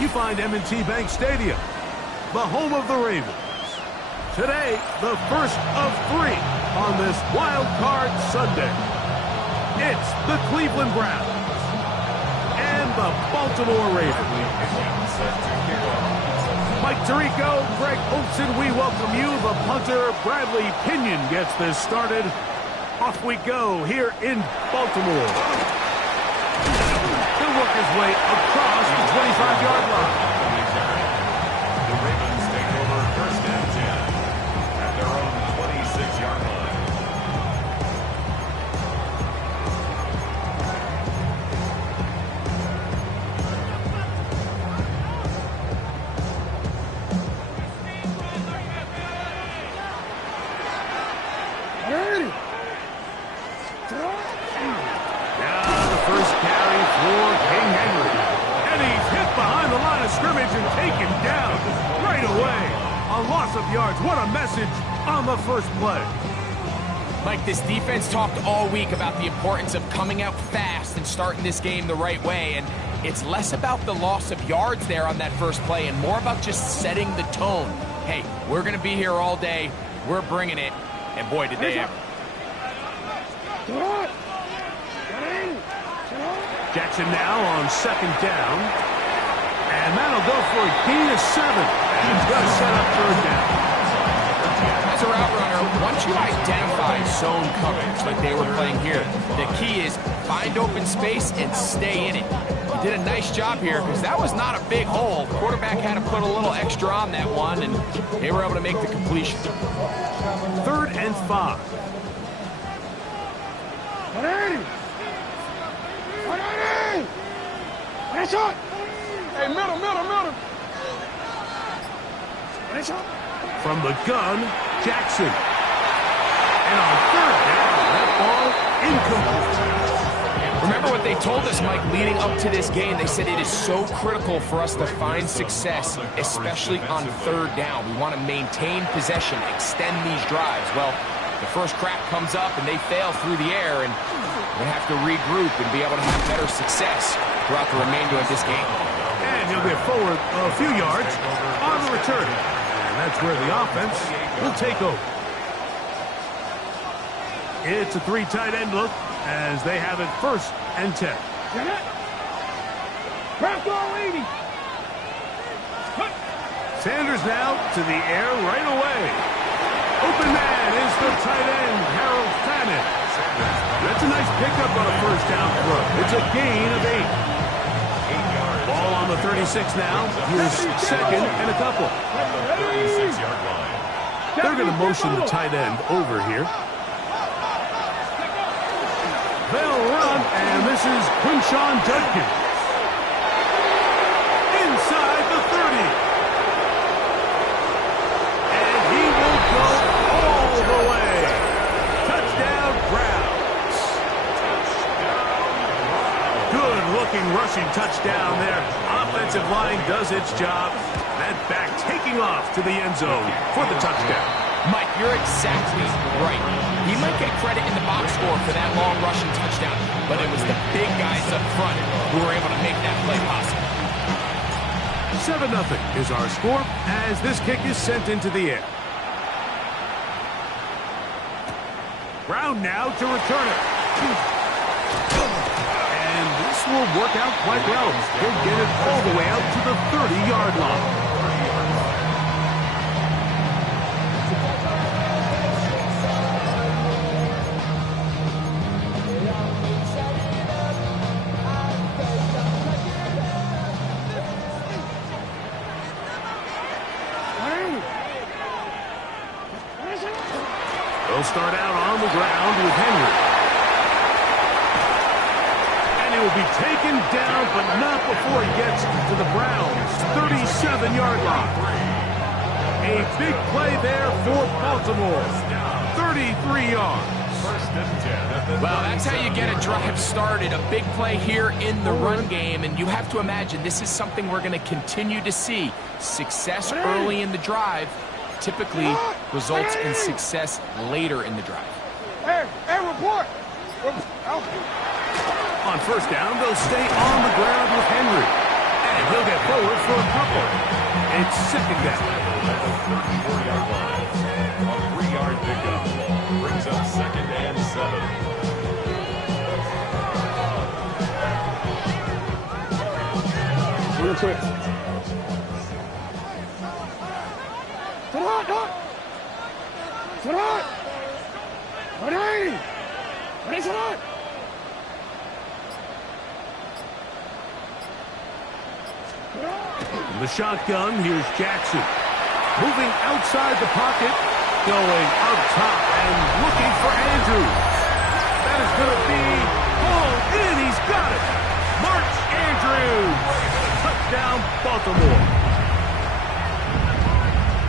you find M&T Bank Stadium, the home of the Ravens. Today, the first of 3 on this Wild Card Sunday. It's the Cleveland Browns and the Baltimore Ravens. Mike Tirico, Greg Olsen, we welcome you. The punter, Bradley Pinion, gets this started. Off we go here in Baltimore. He'll work his way across the 25-yard line. The Ravens take over first and 10 at their own 26-yard line. Scrimmage and taken down right away. A loss of yards. What a message on the first play. Mike, this defense talked all week about the importance of coming out fast and starting this game the right way, and it's less about the loss of yards there on that first play and more about just setting the tone. Hey, we're going to be here all day. We're bringing it, and boy, did they ever. Jackson now on second down. And that'll go for a gain of 7. And it's going to set up third down. As a route runner, once you identify zone coverage like they were playing here, the key is find open space and stay in it. He did a nice job here because that was not a big hole. Quarterback had to put a little extra on that one, and they were able to make the completion. 3rd and 5. Hey, middle. From the gun, Jackson. And on 3rd down, that ball incomplete. Remember what they told us, Mike, leading up to this game? They said it is so critical for us to find success, especially on 3rd down. We want to maintain possession, extend these drives. Well, the first crack comes up and they fail through the air, and we have to regroup and be able to have better success throughout the remainder of this game. And he'll get forward a few yards on the return. And that's where the offense will take over. It's a 3 tight end look as they have it 1st and 10. Sanders now to the air right away. Open man is the tight end, Harold Fannin. That's a nice pickup on a first down throw. It's a gain of 8. Ball on the 36 now. Here's 2nd and a couple. They're going to motion the tight end over here. They'll run, and this is Quinshon Judkins. Inside the 30. And he will go all the way. Touchdown, Browns. Good-looking rushing touchdown there. Offensive line does its job. That back taking off to the end zone for the touchdown. Mike, you're exactly right. He might get credit in the box score for that long rushing touchdown, but it was the big guys up front who were able to make that play possible. 7-0 is our score as this kick is sent into the air. Brown now to return it. And this will work out quite well. He'll get it all the way out to the 30-yard line. They'll start out on the ground with Henry. And he will be taken down, but not before he gets to the Browns' 37-yard line. A big play there for Baltimore. 33 yards. Well, that's how you get a drive started. A big play here in the run game, and you have to imagine this is something we're going to continue to see. Success early in the drive typically results in success later in the drive. Hey, report! On first down, they'll stay on the ground with Henry. And he'll get forward for a couple. It's second down. At the 34-yard line. A 3-yard pickup. Brings up second and 7. Real quick. Sit hard, dog. Sit hard. Ready. Ready, sit hard. In the shotgun, here's Jackson. Moving outside the pocket, going up top and looking for Andrews. That is going to be pulled in. He's got it. Mark Andrews. Touchdown, Baltimore.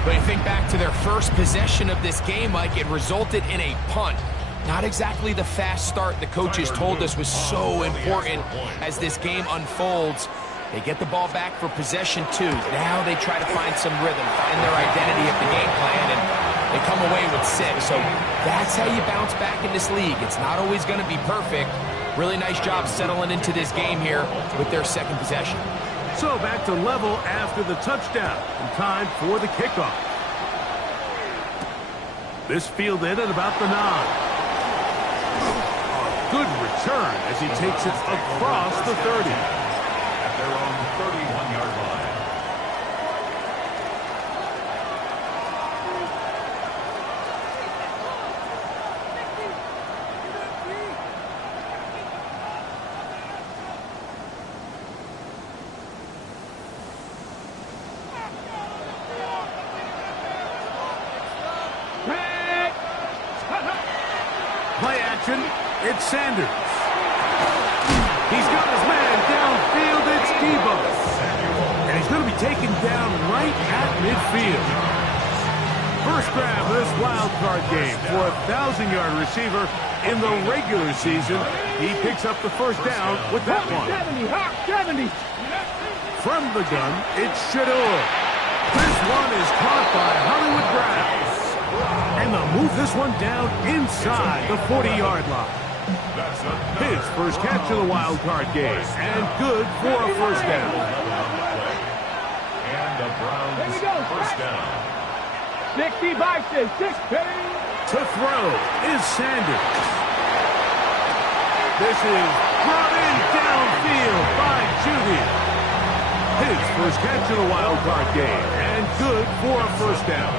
But you think back to their first possession of this game, Mike, it resulted in a punt. Not exactly the fast start the coaches told us was so important as this game unfolds. They get the ball back for possession 2. Now they try to find some rhythm, find their identity of the game plan, and they come away with 6. So that's how you bounce back in this league. It's not always going to be perfect. Really nice job settling into this game here with their second possession. So back to level after the touchdown. And time for the kickoff. This fielded at about the 9. Good return as he takes it across the 30. At their own 31-yard line. Play action. It's Sanders. He's got his man downfield. It's Debo. And he's going to be taken down right at midfield. First grab of this wild card game for a 1,000-yard receiver in the regular season. He picks up the first down with that one. 70. From the gun, it's Shador. This one is caught by Hollywood Browns. And they'll move this one down inside the 40-yard line. His first catch of the wild card game, and good for a first down. And the Browns first down. 60 boxes, 60. To throw is Sanders. This is brought in downfield by Judy. His first catch of the wild card game, and good for a first down.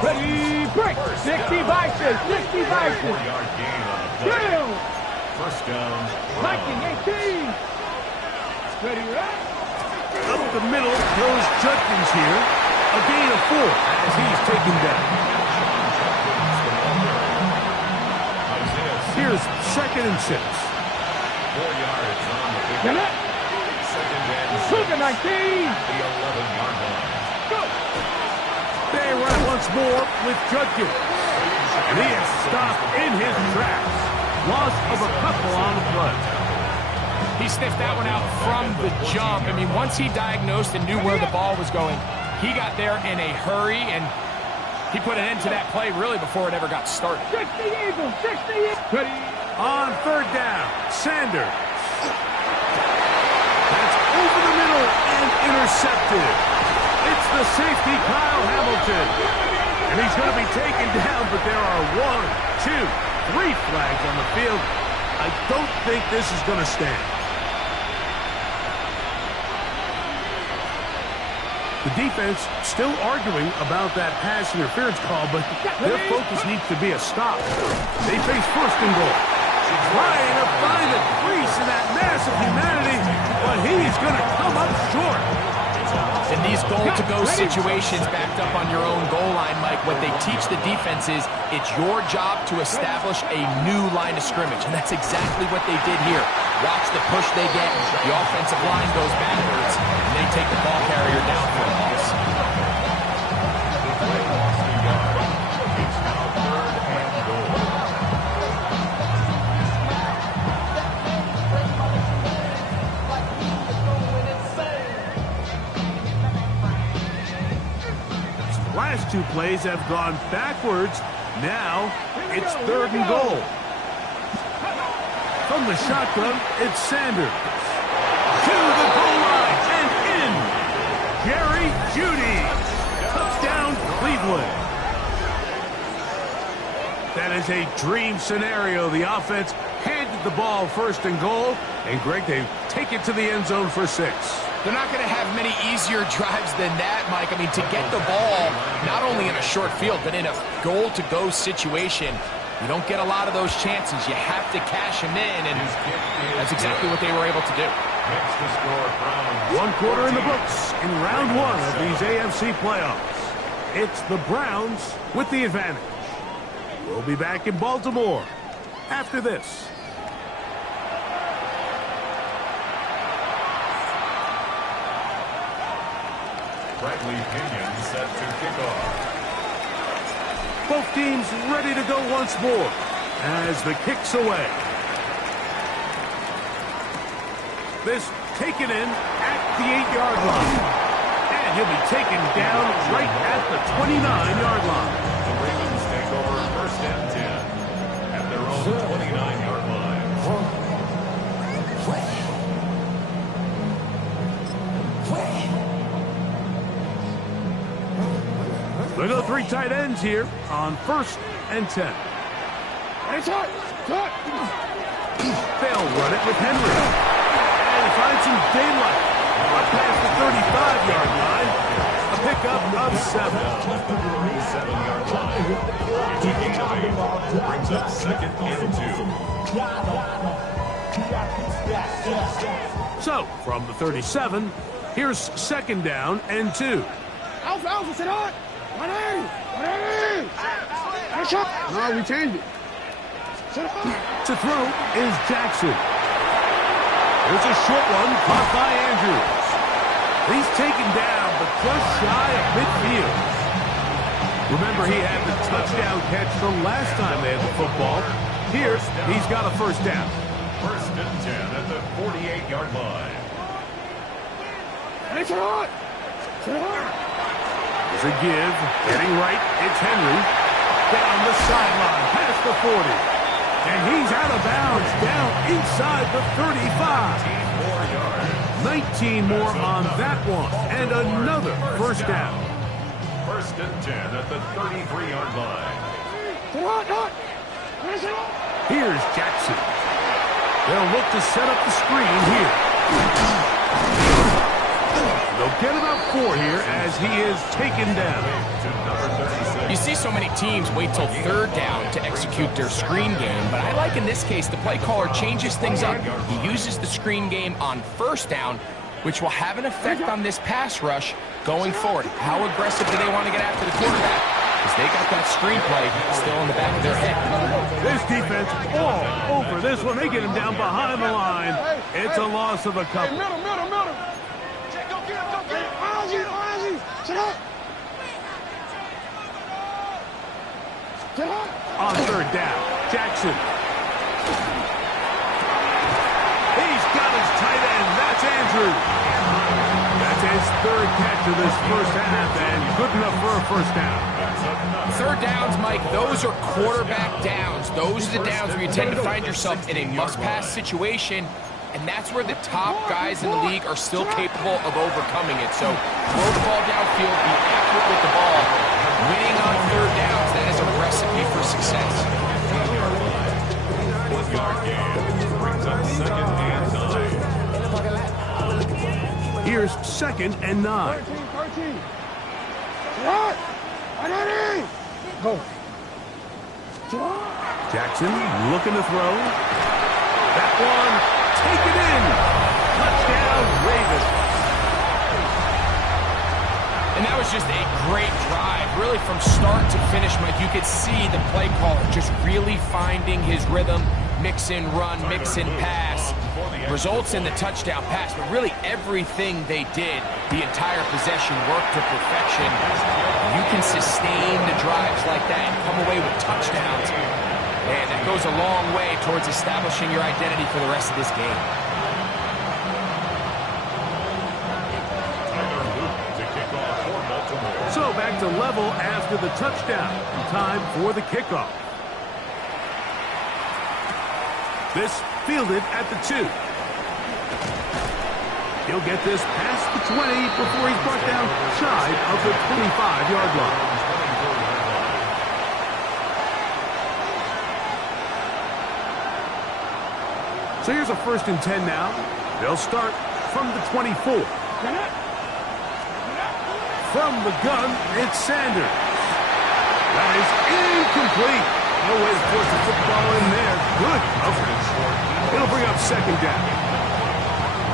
Ready, break. 60 boxes, 60 boxes. 4-yard gain on the play. First down. Viking 18. Ready, right? Up the middle goes Judkins here. A gain of 4 as he's taken down. Here's second and 6. 4 yards on the pick. Get it. Second and 6. Look at 19. The 11-yard line. Go. They run once more with Judkins. And he is stopped in his tracks. Loss of a couple on the play. He sniffed that one out from the jump. I mean, once he diagnosed and knew where the ball was going, he got there in a hurry, and he put an end to that play really before it ever got started. 60 Eagles, 60 Eagles. Ready. On third down, Sanders. That's over the middle and intercepted. It's the safety, Kyle Hamilton. And he's going to be taken down, but there are 1, 2, 3 flags on the field. I don't think this is going to stand. The defense still arguing about that pass interference call, but their focus needs to be a stop. They face first and goal. Trying to find a crease in that mass of humanity, but he's going to come up short. In these goal-to-go situations backed up on your own goal line, Mike, what they teach the defense is it's your job to establish a new line of scrimmage, and that's exactly what they did here. Watch the push they get. The offensive line goes backwards, and they take the ball carrier down for a loss. It's now 3rd and goal. Last 2 plays have gone backwards. Now it's 3rd and goal. From the shotgun, it's Sanders. To the goal line and in. Jerry Jeudy. Touchdown, Cleveland. That is a dream scenario. The offense handed the ball first and goal. And, Greg, they take it to the end zone for 6. They're not going to have many easier drives than that, Mike. I mean, to get the ball, not only in a short field, but in a goal-to-go situation, you don't get a lot of those chances. You have to cash them in, and that's exactly what they were able to do. One quarter in the books in round 1 of these AFC playoffs. It's the Browns with the advantage. We'll be back in Baltimore after this. Bradley Pinion set to kick off. Both teams ready to go once more as the kick's away. This taken in at the 8-yard line. And he'll be taken down right at the 29-yard line. The Ravens take over 1st and 10 at their own 29-yard line. They go 3 tight ends here on 1st and 10. They'll run it with Henry. And find some daylight. Up past the 35-yard line. A pickup of 7. Left the 37-yard line. It's a gain of 8. Brings up 2nd and 2. So, from the 37, here's 2nd down and 2. Alpha, sit on. 180. No, we changed it. To throw is Jackson. There's a short one caught by Andrews. He's taken down, but just shy of midfield. Remember, he had the touchdown catch the last time they had the football. Here, he's got a 1st down. 1st and 10 at the 48-yard line. Sit on. There's a give. Getting right, it's Henry. Down the sideline, past the 40. And he's out of bounds, down inside the 35. 19 more on that one. And another 1st down. 1st and 10 at the 33-yard line. Here's Jackson. They'll look to set up the screen here. They'll get about 4 here as he is taken down. You see so many teams wait till 3rd down to execute their screen game, but I like in this case the play caller changes things up. He uses the screen game on 1st down, which will have an effect on this pass rush going forward. How aggressive do they want to get after the quarterback? Because they got that screenplay still in the back of their head. This defense all over this one. They get him down behind the line. It's a loss of a couple. Middle. Sit up. On 3rd down, Jackson. He's got his tight end. That's Andrews. That's his 3rd catch of this 1st half, and good enough for a 1st down. 3rd downs, Mike, those are quarterback downs. Those are the downs where you tend to find yourself in a must-pass situation, and that's where the top guys in the league are still capable of overcoming it. So throw the ball downfield, be accurate with the ball. Winning on 3rd downs, that is a recipe for success. 1-yard gain brings up 2nd and 9. Here's 2nd and 9. 13. Go. Jackson looking to throw. That one, take it in. Touchdown, Ravens. And that was just a great drive. Really from start to finish, Mike, you could see the play caller just really finding his rhythm. Mix in run, mix in pass. Results in the touchdown pass, but really everything they did, the entire possession worked to perfection. You can sustain the drives like that and come away with touchdowns. And that goes a long way towards establishing your identity for the rest of this game. So back to level after the touchdown. Time for the kickoff. This fielded at the 2. He'll get this past the 20 before he's brought down shy of the 25-yard line. So here's a 1st and 10 now. They'll start from the 24. From the gun, it's Sanders. That is incomplete. No way to force the football in there. Good coverage. It'll bring up 2nd down.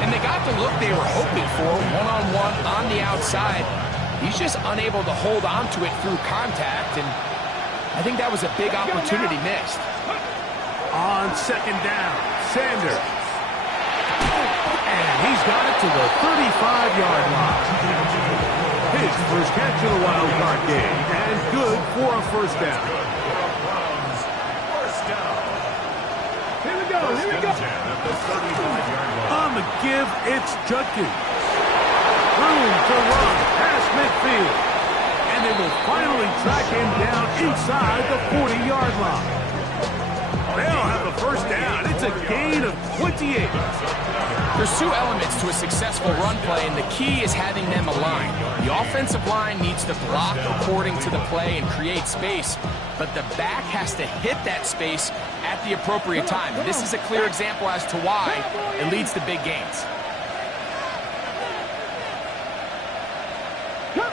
And they got the look they were hoping for, one-on-one on the outside. He's just unable to hold on to it through contact, and I think that was a big opportunity missed. On 2nd down, Sanders. And he's got it to the 35-yard line. His first catch in a wild card game, and good for a 1st down. Here we go. On the give, it's Judkins. Room to run past midfield. And they will finally track him down inside the 40-yard line. They'll have a 1st down. It's a gain of 28. There's 2 elements to a successful run play, and the key is having them aligned. The offensive line needs to block according to the play and create space, but the back has to hit that space at the appropriate time. And this is a clear example as to why it leads to big gains. Cut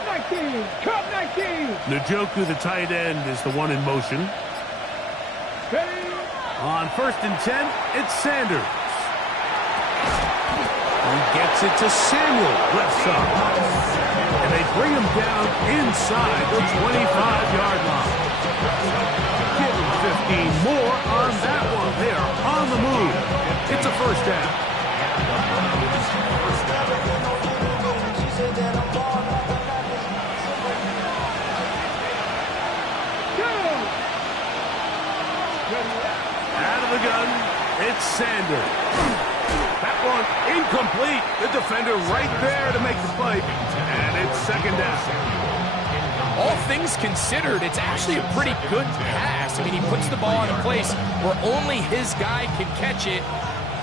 19. Njoku, the tight end, is the one in motion. On 1st and 10, it's Sanders. He gets it to Samuel, left side. And they bring him down inside the 25-yard line. Give him 15 more on that one. They are on the move. It's a 1st down. Out of the gun, it's Sanders. That one incomplete. The defender right there to make the play. And it's 2nd down. All things considered, it's actually a pretty good pass. I mean, he puts the ball in a place where only his guy can catch it.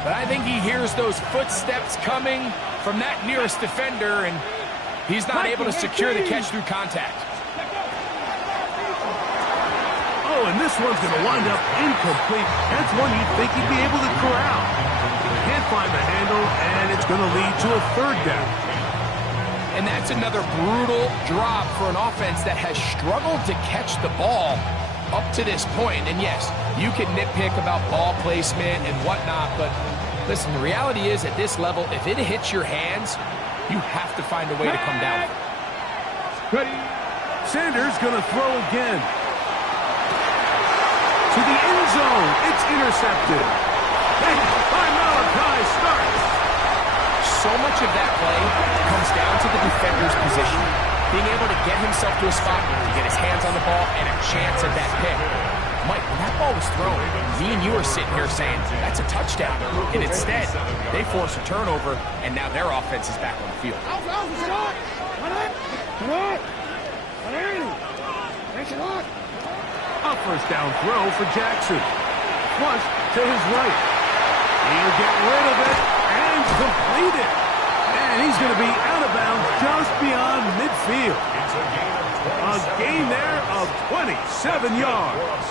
But I think he hears those footsteps coming from that nearest defender, and he's not able to secure the catch through contact. Oh, and this one's going to wind up incomplete. That's one you'd think he'd be able to corral. Can't find the handle, and it's going to lead to a 3rd down. And that's another brutal drop for an offense that has struggled to catch the ball up to this point. And yes, you can nitpick about ball placement and whatnot, but listen, the reality is at this level, if it hits your hands, you have to find a way to come down. Ready. Sanders going to throw again. To the end zone, it's intercepted. By Malachi starts. So much of that play comes down to the defender's position. Being able to get himself to a spot to get his hands on the ball and a chance at that pick. Mike, when that ball was thrown, me and you are sitting here saying, that's a touchdown. And instead, they force a turnover, and now their offense is back on the field. A 1st down throw for Jackson. Flush to his right. He'll get rid of it and complete it. And he's going to be out of bounds just beyond midfield. A gain there of 27 yards.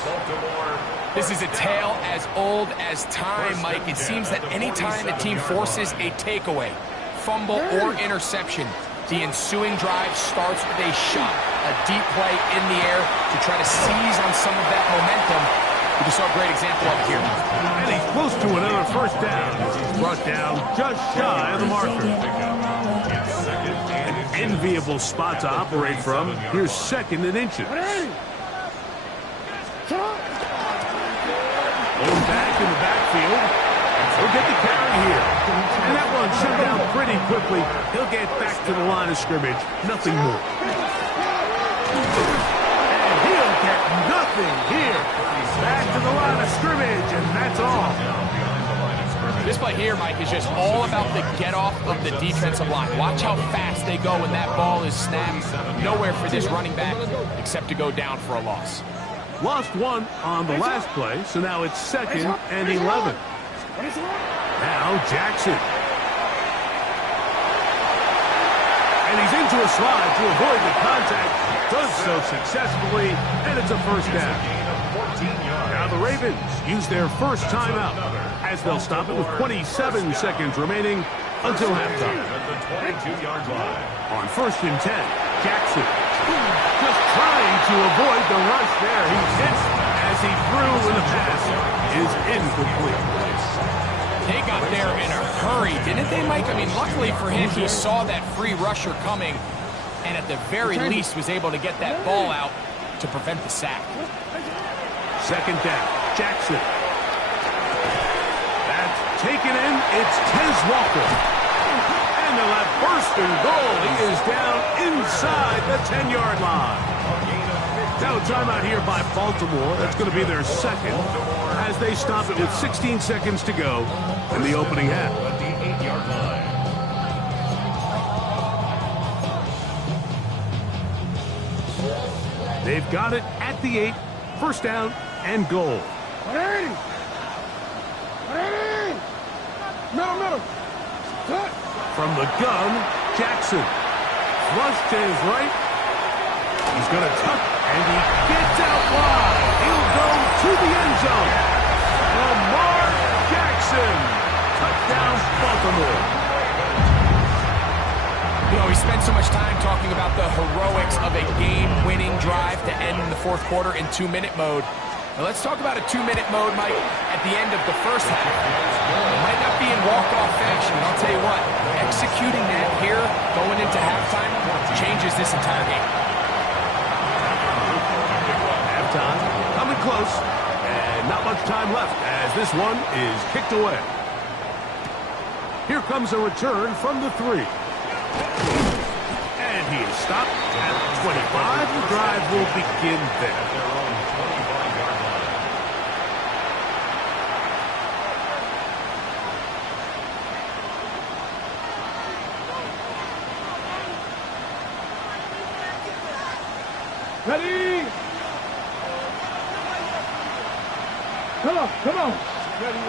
This is a tale as old as time, Mike. It seems that any time a team forces a takeaway, fumble, or interception, the ensuing drive starts with a shot, a deep play in the air to try to seize on some of that momentum. We just saw a great example up here. And he's close to another 1st down. He's brought down just shy of the marker. An enviable spot to operate from. Here's 2nd and inches. Going back in the backfield. He'll get the carry here. And that one shut down pretty quickly. He'll get back to the line of scrimmage. Nothing more. And he'll get nothing here. Back to the line of scrimmage, and that's all. This play here, Mike, is just all about the get-off of the defensive line. Watch how fast they go when that ball is snapped. Nowhere for this running back except to go down for a loss. Lost one on the last play, so now it's 2nd and 11. Now Jackson. he's into a slide to avoid the contact. Does so successfully, and it's a first down. Now the Ravens use their first timeout as they'll stop it with 27 seconds remaining until halftime. On 1st and 10, Jackson just trying to avoid the rush there. He hits as he threw, and the pass is incomplete. They got there in a hurry, didn't they, Mike? I mean, luckily for him, he saw that free rusher coming, and at the very least was able to get that ball out to prevent the sack. 2nd down, Jackson. That's taken in. It's Tez Walker. And they'll have 1st and goal. He is down inside the 10-yard line. Now a timeout here by Baltimore. That's going to be their second as they stop it with 16 seconds to go in the opening half. At the 8-yard line. They've got it at the 8. 1st down and goal. Middle. Cut. From the gun, Jackson. Flush to his right. He's going to tuck, and he gets out wide. He'll go to the end zone. Lamar Jackson. Touchdown, Baltimore. You know, we spent so much time talking about the heroics of a game-winning drive to end in the 4th quarter in 2-minute mode. Now let's talk about a 2-minute mode, Mike, at the end of the 1st half. It might not be in walk-off fashion, but I'll tell you what, executing that here, going into halftime, changes this entire game. Halftime coming close, and not much time left as this one is kicked away. Here comes a return from the 3. And he is stopped at 25. The drive will begin there. Ready? Come on. Ready?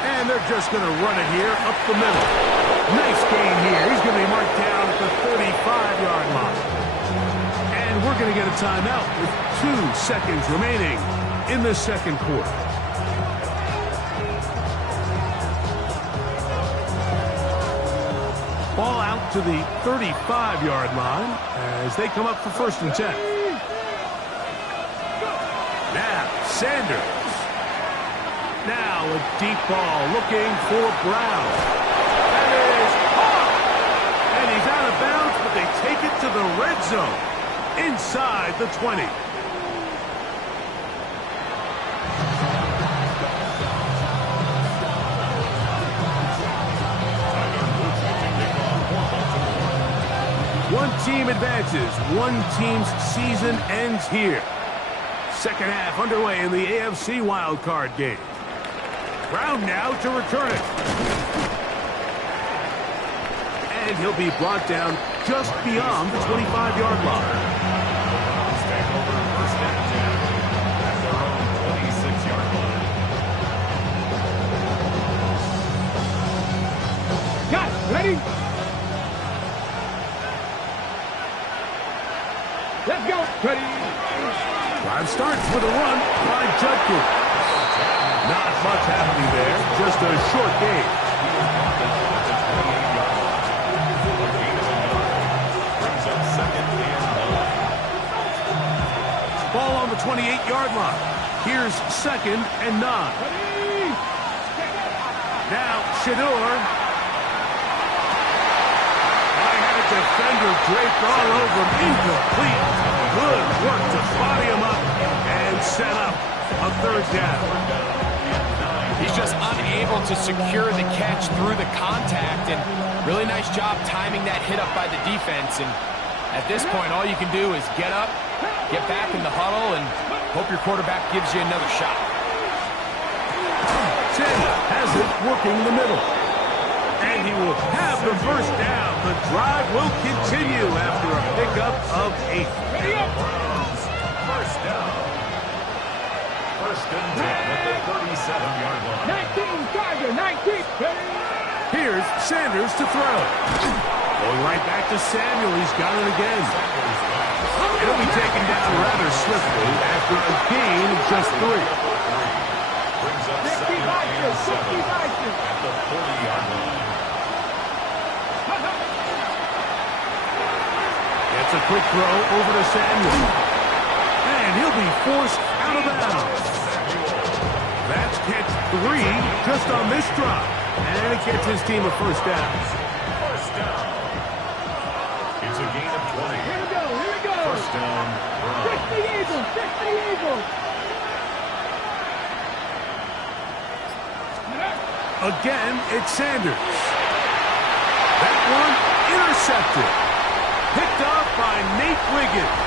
And they're just going to run it here up the middle. Nice gain here. He's going to be marked down at the 35-yard line. And we're going to get a timeout with 2 seconds remaining in the 2nd quarter. Ball out to the 35-yard line as they come up for 1st and 10. Now, Sanders. Now a deep ball looking for Brown. That is caught. And he's out of bounds, but they take it to the red zone inside the 20. One team advances. One team's season ends here. 2nd half underway in the AFC wildcard game. Brown now to return it. And he'll be brought down just beyond the 25-yard line. Take over 1st and 10 at their own 26-yard line. Got it. Ready? Let's go. Ready? Drive starts with a run by Judkins. Not much happening there, just a short game. Brings up 2nd and 9. Ball on the 28-yard line. Here's 2nd and 9. Now Shador. I had a defender draped all over him. Incomplete. Good work to body him up and set up a 3rd down. He's just unable to secure the catch through the contact, and really nice job timing that hit up by the defense. And at this point, all you can do is get up, get back in the huddle, and hope your quarterback gives you another shot. Taylor has it working the middle. And he will have the 1st down. The drive will continue after a pickup of 8. Browns, 1st down. 1st and 10 at the 37-yard line. 19, Tiger, 19. Ready? Here's Sanders to throw. Going right back to Samuel. He's got it again. He'll be taken down rather swiftly after a gain of just 3. Brings up 2nd and 7 at the 40-yard line. Gets a quick throw over to Samuel. And he'll be forced out of bounds. That's catch 3 just on this drive. And it gets his team a first down. First down. It's a gain of 20. Here we go, here we go. First down. Fix the Eagles, fix the Eagles. Again, it's Sanders. That one intercepted. Picked up by Nate Wiggins.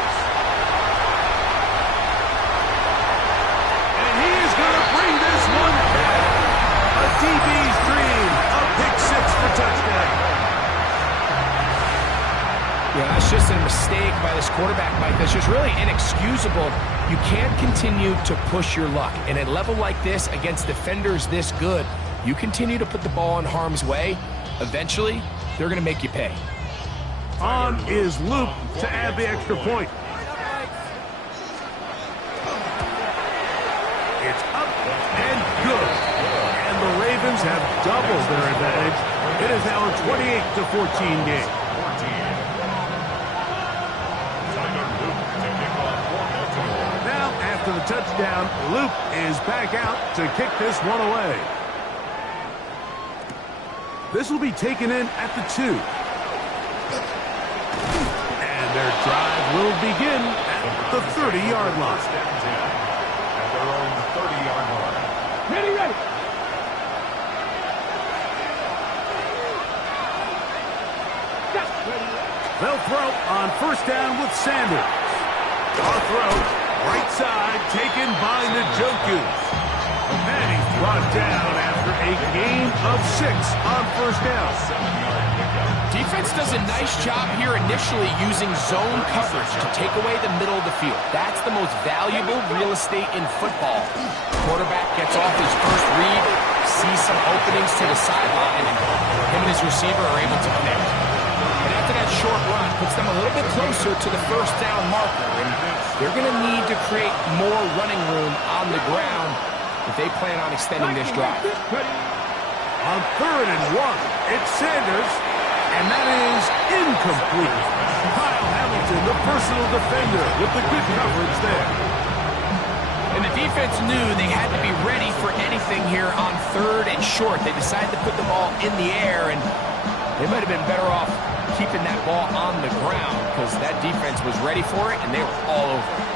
And he is going to bring this one back. A DB's dream. A pick 6 for touchdown. Yeah, that's just a mistake by this quarterback, Mike. That's just really inexcusable. You can't continue to push your luck. And at a level like this, against defenders this good, you continue to put the ball in harm's way, eventually, they're going to make you pay. On is Luke to add the extra point. It's up and good. And the Ravens have doubled their advantage. It is now a 28-14 game. Now, after the touchdown, Luke is back out to kick this one away. This will be taken in at the 2. And their drive will begin at the 30-yard line. At their own 30-yard line. Ready, ready. They'll throw on first down with Sanders. Our throw, right side, taken by Njoku. And he's brought down after a gain of 6 on first down. Defense does a nice job here initially using zone coverage to take away the middle of the field. That's the most valuable real estate in football. Quarterback gets off his first read, sees some openings to the sideline, and him and his receiver are able to connect. And after that short run, puts them a little bit closer to the first down marker, and they're going to need to create more running room on the ground if they plan on extending this drive. On 3rd and 1, it's Sanders, and that is incomplete. Kyle Hamilton, the personal defender, with the good coverage there. And the defense knew they had to be ready for anything here on 3rd and short. They decided to put the ball in the air, and they might have been better off keeping that ball on the ground because that defense was ready for it, and they were all over it.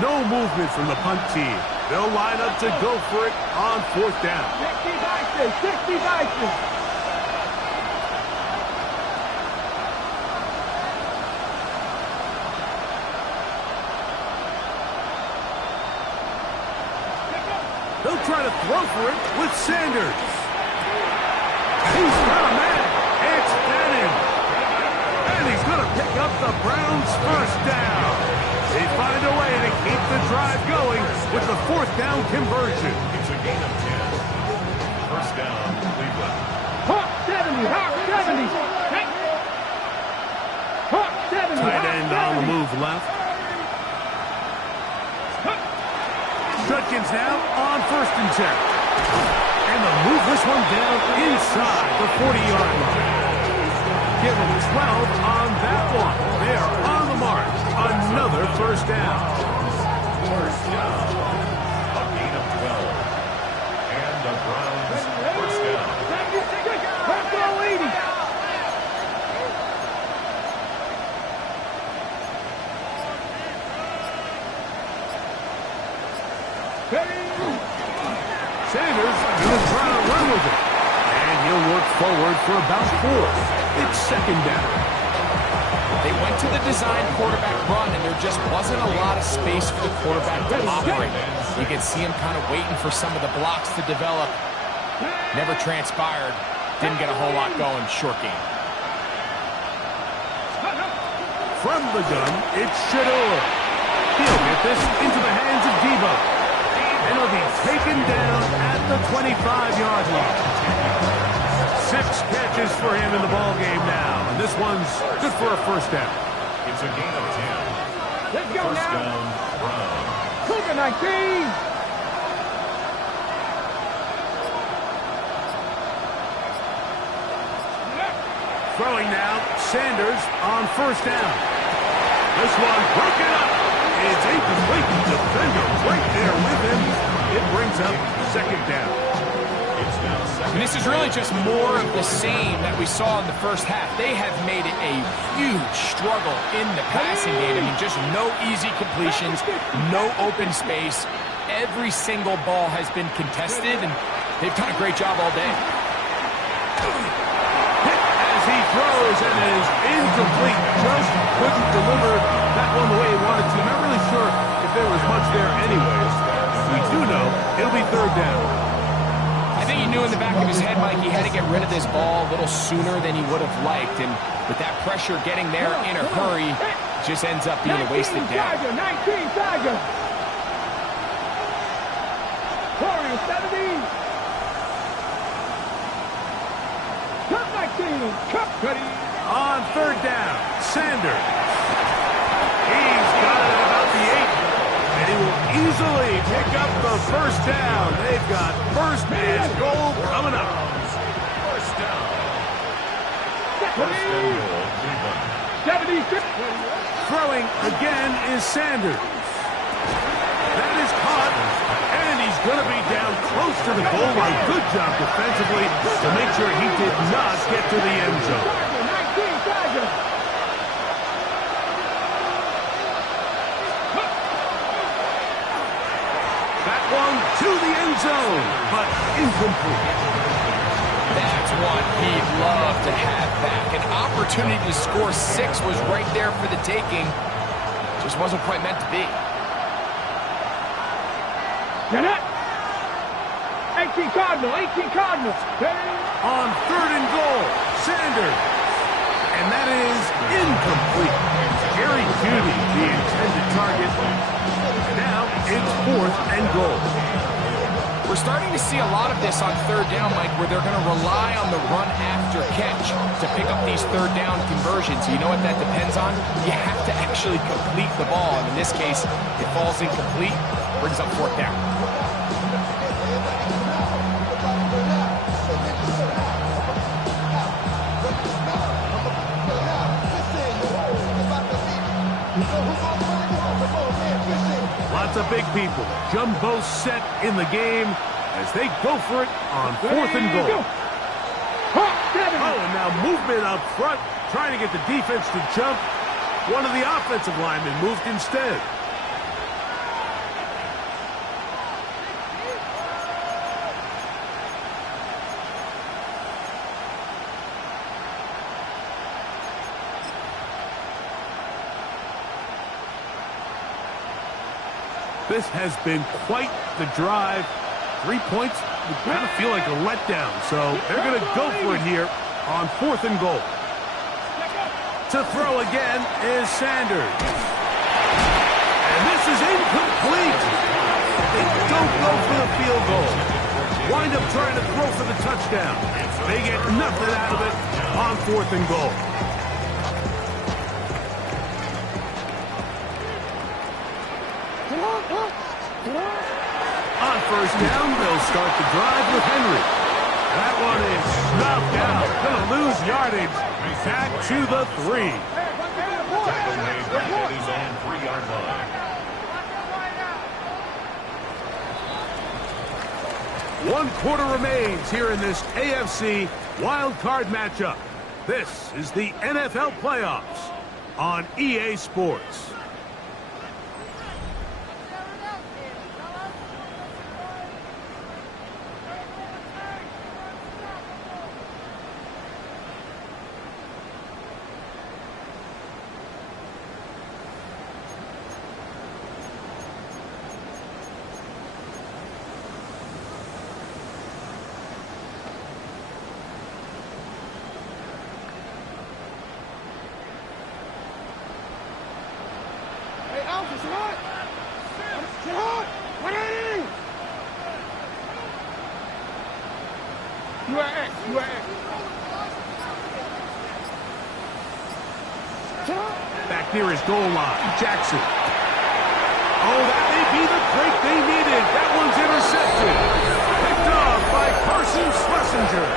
No movement from the punt team. They'll line up to go for it on 4th down. 60 Vices, 60 Vices. They'll try to throw for it with Sanders. He's got a man. It's Bannon. And he's going to pick up the Browns' first down. They find a way to keep the drive going with the 4th down conversion. It's a gain of 10. First down, Cleveland. Hawk 70, Hawk 70. Hawk 70. Tight end on the move left. Judkins now on 1st and 10. And they'll move this one down inside the 40-yard line. Give them 12 on that one. They are on the mark. Another first down. First down. A gain of 12. And the Browns first down. Purple 80. Sanders going to try to run with it. And he'll work forward for about 4. It's 2nd down. They went to the design quarterback run, and there just wasn't a lot of space for the quarterback to operate. You can see him kind of waiting for some of the blocks to develop. Never transpired. Didn't get a whole lot going. Short game. From the gun, it's Shador. He'll get this into the hands of Debo. And he'll be taken down at the 25-yard line. 6 catches for him in the ball game now. And this one's good for a first down. It's a gain of 10. Let's go First now. down, Browns. Cougar 19. Throwing now, Sanders on first down. This one broken up. It's incomplete. Defender right there with him. It brings up second down. It's now second. And this is really just more of the same that we saw in the first half. They have made it a huge struggle in the passing game. I mean, just no easy completions, no open space. Every single ball has been contested, and they've done a great job all day. As he throws, and it is incomplete. Just couldn't deliver that one the way he wanted to. Not really sure if there was much there anyways. We do know it'll be third down. I think he knew in the back of his head, Mike, he had to get rid of this ball a little sooner than he would have liked. And with that pressure getting there in a hurry, it just ends up being a wasted down. 19 Tiger. Corey 70. Cup 19. Cup Cuddy. On third down, Sanders. He's got it at about the 8. And he will easily pick up the first down. They've got first and goal coming up. First down. First and goal, Cleveland. 76. Throwing again is Sanders. That is caught, and he's going to be down close to the goal line. Good job defensively to make sure he did not get to the end zone. 19 Tiger. That one to the end zone, but incomplete. That's one he'd love to have back. An opportunity to score 6 was right there for the taking. Just wasn't quite meant to be. Jeanette. 18 Cardinal. 18 Cardinal. On third and goal, Sanders. And that is incomplete. Jerry Jeudy, the intended target. Now it's fourth and goal. We're starting to see a lot of this on third down, Mike, where they're going to rely on the run after catch to pick up these third down conversions. You know what that depends on? You have to actually complete the ball. And in this case, it falls incomplete, brings up fourth down. Lots of big people. Jumbo set in the game as they go for it on fourth and goal. Oh, and now movement up front, trying to get the defense to jump. One of the offensive linemen moved instead. This has been quite the drive. 3 points would kind of feel like a letdown. So they're going to go for it here on fourth and goal. To throw again is Sanders. And this is incomplete. They don't go for the field goal. Wind up trying to throw for the touchdown. They get nothing out of it on fourth and goal. On first down, they'll start the drive with Henry. That one is snuffed out. Going to lose yardage. Back to the 3. Tackle made right at his own 3-yard line. 1 quarter remains here in this AFC wild card matchup. This is the NFL playoffs on EA Sports. Back near his goal line, Jackson. Oh, that may be the break they needed. That one's intercepted. Picked off by Carson Schlesinger.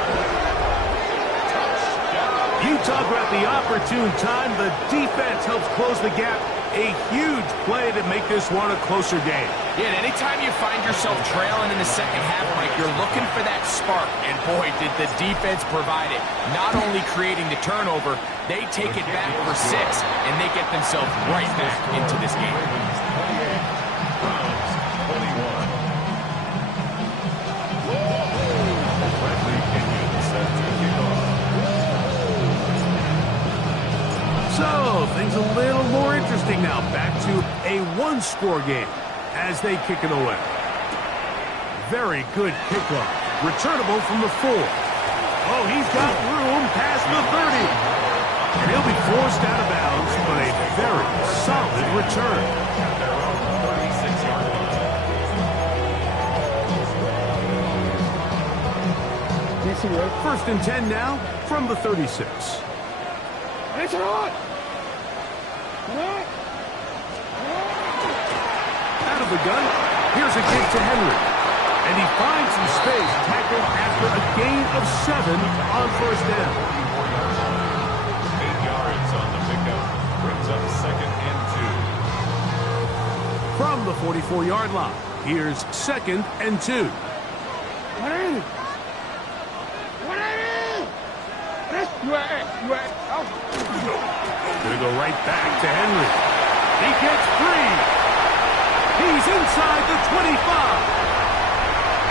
Utah got the opportune time. The defense helps close the gap. A huge play to make this one a closer game. Yeah, and anytime you find yourself trailing in the second half, Mike, you're looking for that spark. And boy, did the defense provide it. Not only creating the turnover, they take it back for 6, and they get themselves right back into this game. Browns 21. Bradley Kenyon set to kick off. So, things a little more interesting now. Back to a one-score game as they kick it away. Very good kickoff. Returnable from the 4. Oh, he's got room past the 30. And he'll be forced out of bounds, but a very solid return. At their own 36-yard line. First and 10 now from the 36. It's on! Out of the gun, here's a kick to Henry. And he finds some space, tackled after a gain of 7 on first down. 8 yards on the pickup. Brings up 2nd and 2. From the 44-yard line, here's 2nd and 2. Gonna go right back to Henry. He gets free. He's inside the 25.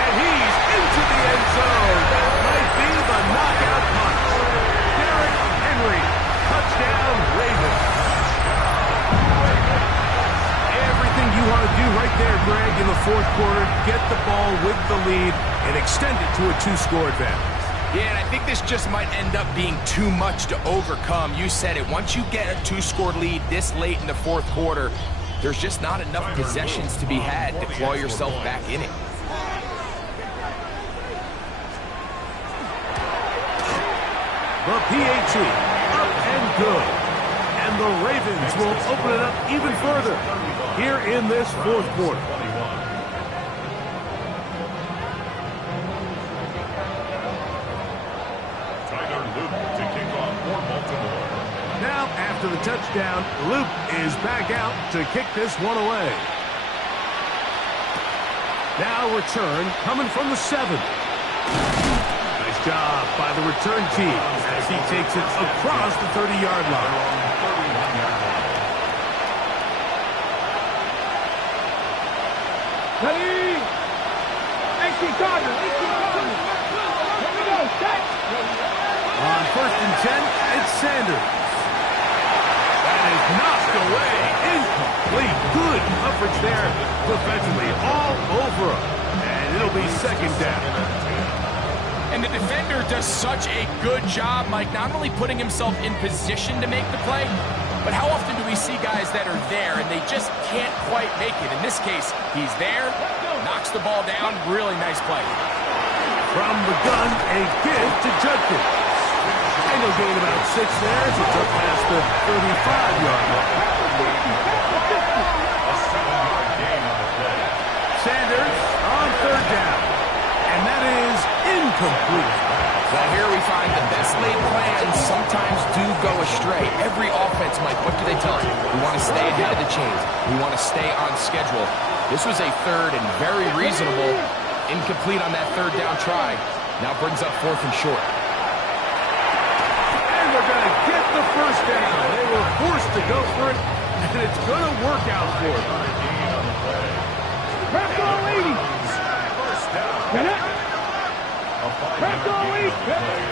And he's into the end zone. That might be the knockout punch. Derrick Henry. Touchdown, Ravens. Everything you want to do right there, Greg, in the fourth quarter. Get the ball with the lead and extend it to a 2-score advantage. Yeah, and I think this just might end up being too much to overcome. You said it. Once you get a 2-score lead this late in the fourth quarter, there's just not enough possessions to be had to claw yourself back in it. The PAT, up and good. And the Ravens will open it up even further here in this fourth quarter. Now, after the touchdown, Luke is back out to kick this one away. Now return coming from the 7. Nice job by the return team as he takes it across the 30-yard line. Ready? 18 Carter. Here we go. Set. On first and 10, it's Sanders. That is knocked away. Incomplete. Good coverage there defensively. All over him. And it'll be 2nd down. And the defender does such a good job, Mike, not only putting himself in position to make the play, but how often do we see guys that are there and they just can't quite make it? In this case, he's there, knocks the ball down. Really nice play. From the gun, a give to Judkins. And he'll gain about 6 there as it's up past the 35-yard line. A 7-yard gain on the play. Sanders on 3rd down. And that is incomplete. Well, here we find the best laid plans sometimes do go astray. Every offense, Mike, what do they tell you? We want to stay ahead of the chains. We want to stay on schedule. This was a 3rd and very reasonable. Incomplete on that 3rd down try. Now brings up 4th and short. And they're going to get the first down. They were forced to go for it, and it's going to work out for them. Press on, lady. First down. Get it. A 5-yard gain on the play.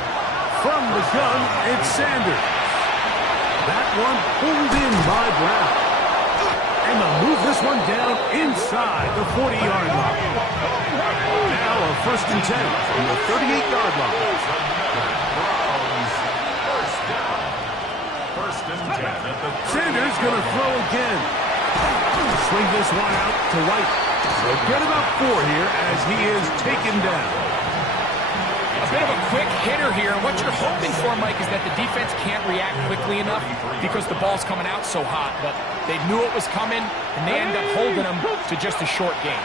From the gun, it's Sanders. That one pulled in by Brown. And they'll move this one down inside the 40-yard line. Now a 1st and 10 from the 38-yard line. Browns, first down. 1st and 10 at the 30. Sanders going to throw again. Swing this one out to White. So get about 4 here as he is taken down. A bit of a quick hitter here. What you're hoping for, Mike, is that the defense can't react quickly enough because the ball's coming out so hot. But they knew it was coming, and they end up holding them to just a short game.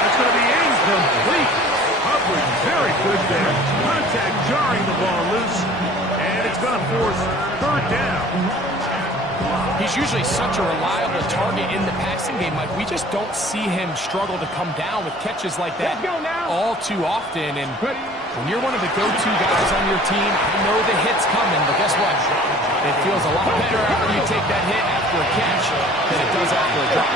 That's going to be incomplete. Coverage very good there. Contact jarring the ball loose. And it's going to force third down. He's usually such a reliable target in the passing game, Mike. We just don't see him struggle to come down with catches like that all too often. And when you're one of the go-to guys on your team, I know the hit's coming, but guess what? It feels a lot better after you take that hit after a catch than it does after a drop.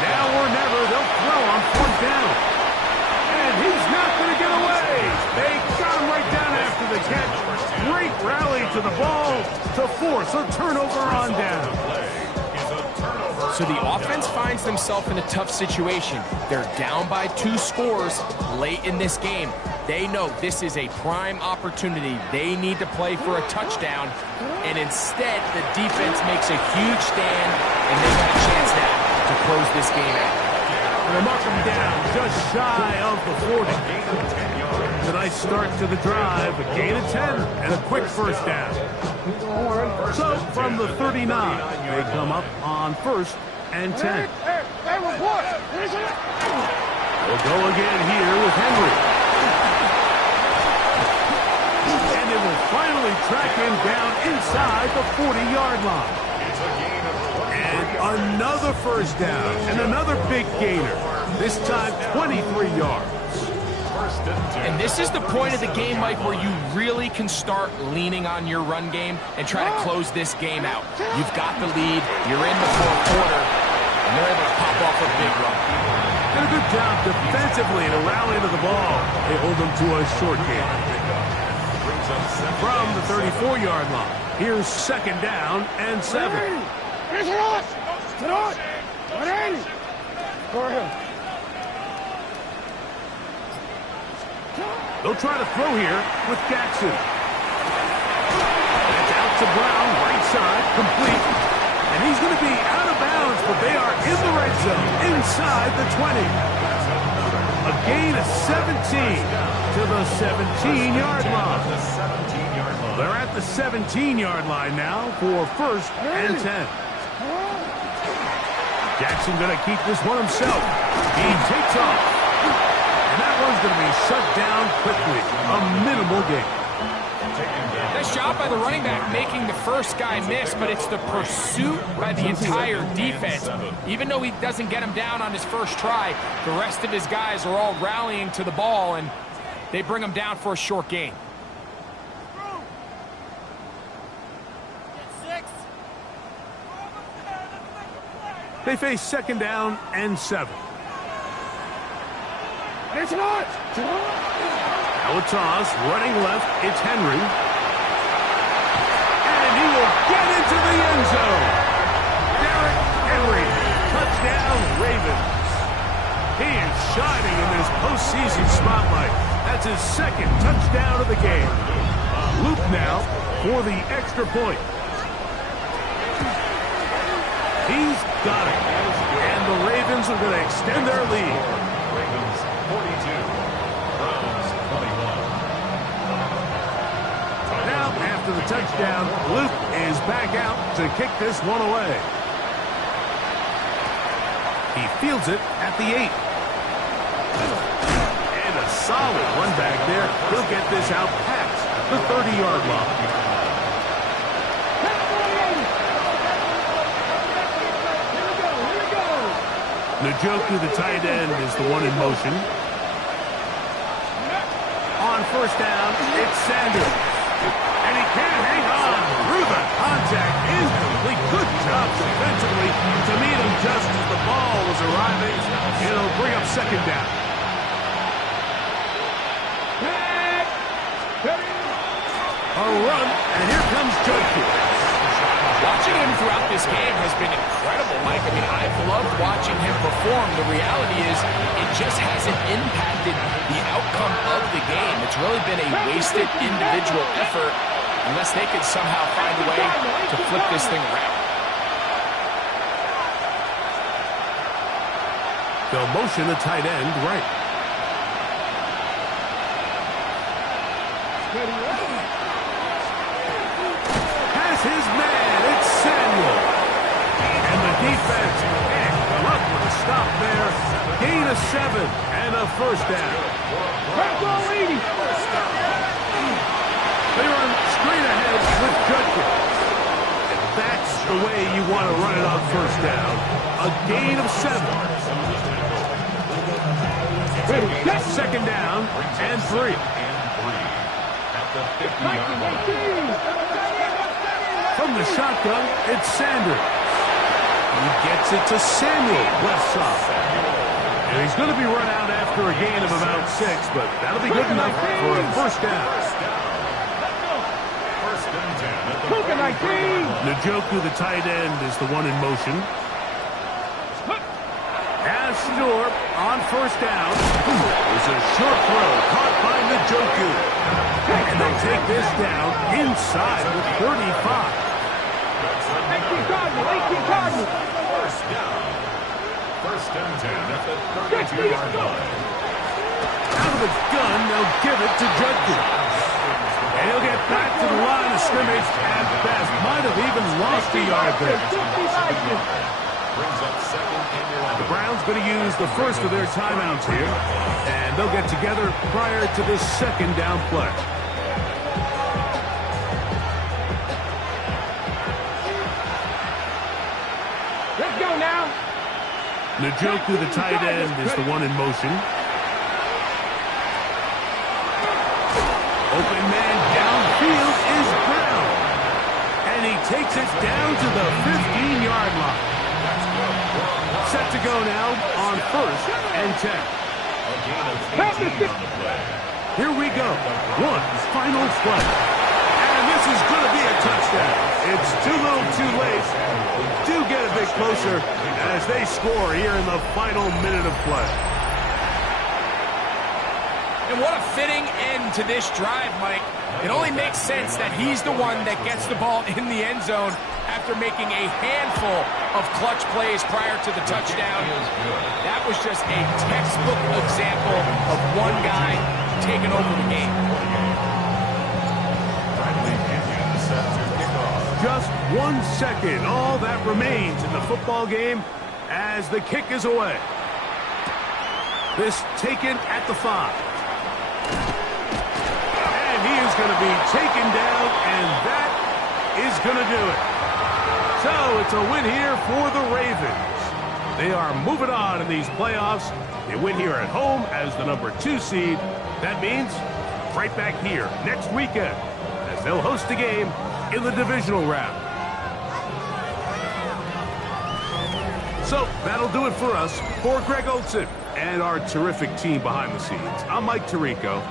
Now or never, they'll throw on fourth down. And he's not going to get away. They got him right down after the catch. Great rally to the ball to force a turnover on down. So the offense finds themselves in a tough situation. They're down by 2 scores late in this game. They know this is a prime opportunity. They need to play for a touchdown. And instead, the defense makes a huge stand, and they got a chance now to close this game out. They'll mark them down just shy of the 40. It's a nice start to the drive, a gain of 10, and a quick first down. So from the 39, they come up on 1st and 10. They'll go again here with Henry. And it will finally track him down inside the 40-yard line. And another first down, and another big gainer. This time 23 yards. And this is the point of the game, Mike, where you really can start leaning on your run game and try to close this game out. You've got the lead, you're in the fourth quarter, and they're able to pop off a big run. Did a good job defensively to rally to the ball. They hold them to a short game. From the 34-yard line, here's 2nd down and 7. They'll try to throw here with Jackson. It's out to Brown, right side, complete. And he's going to be out of bounds, but they are in the red zone, inside the 20. A gain of 17 to the 17-yard line. They're at the 17-yard line now for 1st and 10. Jackson going to keep this one himself. He takes off. And that one's going to be shut down quickly. A minimal gain. Nice job by the running back making the first guy miss, but it's the pursuit by the entire defense. Even though he doesn't get him down on his first try, the rest of his guys are all rallying to the ball, and they bring him down for a short gain. They face 2nd down and 7. Now a toss, running left, it's Henry. And he will get into the end zone. Derrick Henry, touchdown Ravens. He is shining in this postseason spotlight. That's his 2nd touchdown of the game. Loop now for the extra point. He's got it. And the Ravens are going to extend their lead. Ravens 42, Browns 21. Now, after the touchdown, Luke is back out to kick this one away. He fields it at the 8. And a solid run back there. He'll get this out past the 30-yard line. Njoku, the tight end, is the one in motion. On 1st down, it's Sanders. And he can't hang on through the contact. Incomplete. Good job defensively to meet him just as the ball was arriving. It'll bring up 2nd down. A run, and here comes Njoku. Watching him throughout this game has been incredible, Mike. I mean, I've loved watching him perform. The reality is it just hasn't impacted the outcome of the game. It's really been a wasted individual effort unless they could somehow find a way to flip this thing around. They'll motion the tight end right. Has his man. It's Samuel. And the defense can't come up with a stop there. Gain of 7 and a first down. They run straight ahead with Judkins. That's the way you want to run it on first down. A gain of 7. Second down and 3. At the 50-yard line. From the shotgun, it's Sanders. He gets it to Samuel, left side. And he's going to be run out after a gain of about 6, but that'll be good enough for a first down. First and 10 at the Njoku, the tight end, is the one in motion. As Stewart on first down. There's a short throw caught by Njoku. And they'll take this down inside the 35. First down. First and 10 at the 32-yard line. Out of the gun, they'll give it to Judkins. And he'll get back to the line of scrimmage at best. Might have even lost a yard there. Brings up second and 11. The Browns going to use the first of their timeouts here. And they'll get together prior to this second down play. Let's go now. Njoku, the tight end, is the one in motion. Open man downfield is Brown. And he takes it down to the 15-yard line. Set to go now on first and 10. A gain of 18 on the play. Here we go. One final play. And this is going to be a touchdown. It's too little too late. Do get a bit closer as they score here in the final minute of play. And what a fitting end to this drive, Mike. It only makes sense that he's the one that gets the ball in the end zone after making a handful of clutch plays prior to the touchdown. That was just a textbook example of one guy taking over the game. Just 1 second, all that remains in the football game as the kick is away. This taken at the 5. And he is going to be taken down, and that is going to do it. So it's a win here for the Ravens. They are moving on in these playoffs. They win here at home as the number 2 seed. That means right back here next weekend as they'll host a game in the divisional round. So that'll do it for us. For Greg Olson and our terrific team behind the scenes, I'm Mike Tirico.